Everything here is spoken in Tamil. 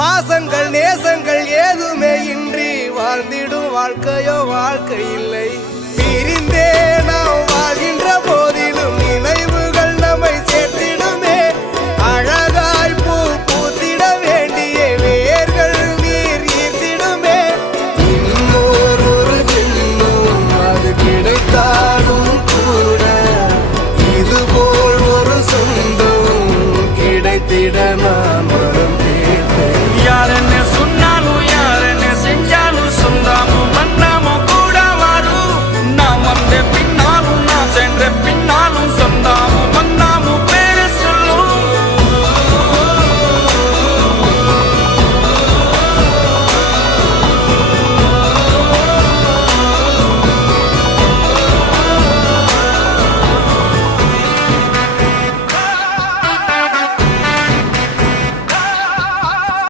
பாசங்கள் நேசங்கள் ஏதுமே இன்றி வாழ்ந்திடும் வாழ்க்கையோ வாழ்க்கை இல்லை. பிரிந்தே நாம் வாழ்கின்ற போதிலும் நினைவுகள் நம்மை சேர்த்திடுமே. அழகாய் பூ பூத்திட வேண்டிய வேர்கள் நீர் ஈர்த்திடுமே. இன்னொரு ஜென்மம் அது கிடைத்தாலும் கூட இதுபோல் ஒரு சொந்தம் கிடைத்திட